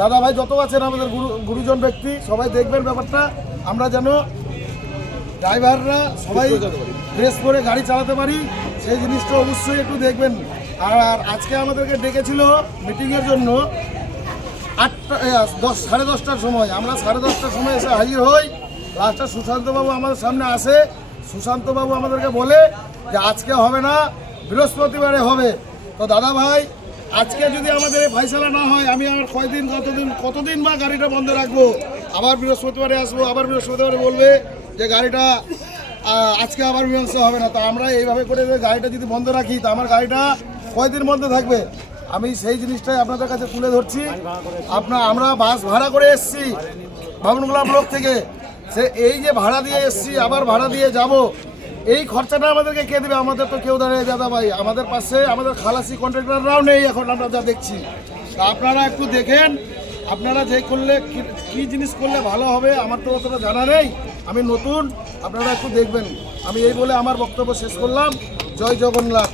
দাদা ভাই যত আছেন আমাদের গুরুজন ব্যক্তি সবাই দেখবেন ব্যাপারটা, আমরা যেন ড্রাইভাররা সবাই ড্রেস পরে গাড়ি চালাতে পারি সেই জিনিসটা অবশ্যই একটু দেখবেন। আর আজকে আমাদেরকে ডেকেছিল মিটিংয়ের জন্য 10:30টার সময়, আমরা 10:30টার সময় এসে হাজির হই। লাস্টে সুশান্তবাবু আমাদের সামনে আসে, সুশান্তবাবু আমাদেরকে বলে যে আজকে হবে না, বৃহস্পতিবারে হবে। তো দাদা ভাই আজকে যদি আমাদের ফয়সালা না হয়, আমি আমার কতদিন বা গাড়িটা বন্ধ রাখবো, আবার বৃহস্পতিবারে আসবো, আবার বৃহস্পতিবারে বলবে যে গাড়িটা আজকে আবার মীমাংসা হবে না। তো আমরা এইভাবে করে গাড়িটা যদি বন্ধ রাখি তো আমার গাড়িটা কয়দিন বন্ধ থাকবে, আমি সেই জিনিসটাই আপনাদের কাছে তুলে ধরছি। আমরা বাস ভাড়া করে এসছি বামনগোলা ব্লক থেকে, এই যে ভাড়া দিয়ে এসছি আবার ভাড়া দিয়ে যাব, এই খরচাটা আমাদেরকে কে দেবে? আমাদের তো কেউ দাঁড়িয়ে দাদা ভাই, আমাদের পাশে আমাদের খালাসি কন্ট্রাক্টররাও নেই এখন আমরা যা দেখছি। তা আপনারা একটু দেখেন, আপনারা যে করলে কি জিনিস করলে ভালো হবে আমার তো অতটা জানা নেই, আমি নতুন, আপনারা একটু দেখবেন। আমি এই বলে আমার বক্তব্য শেষ করলাম। জয় জগন্নাথ।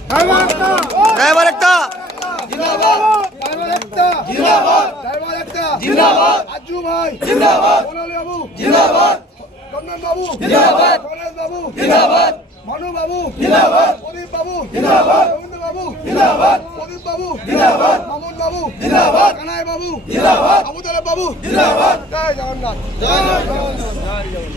মানু বাবু জিন্দাবাদ, প্রদীপ বাবু জিন্দাবাদ, রবীন্দ্র বাবু জিন্দাবাদ, প্রদীপ বাবু জিন্দাবাদ, মামুন বাবু জিন্দাবাদ, কানাই বাবু জিন্দাবাদ, আবু তালেব বাবু জিন্দাবাদ। জয় জগন্নাথ।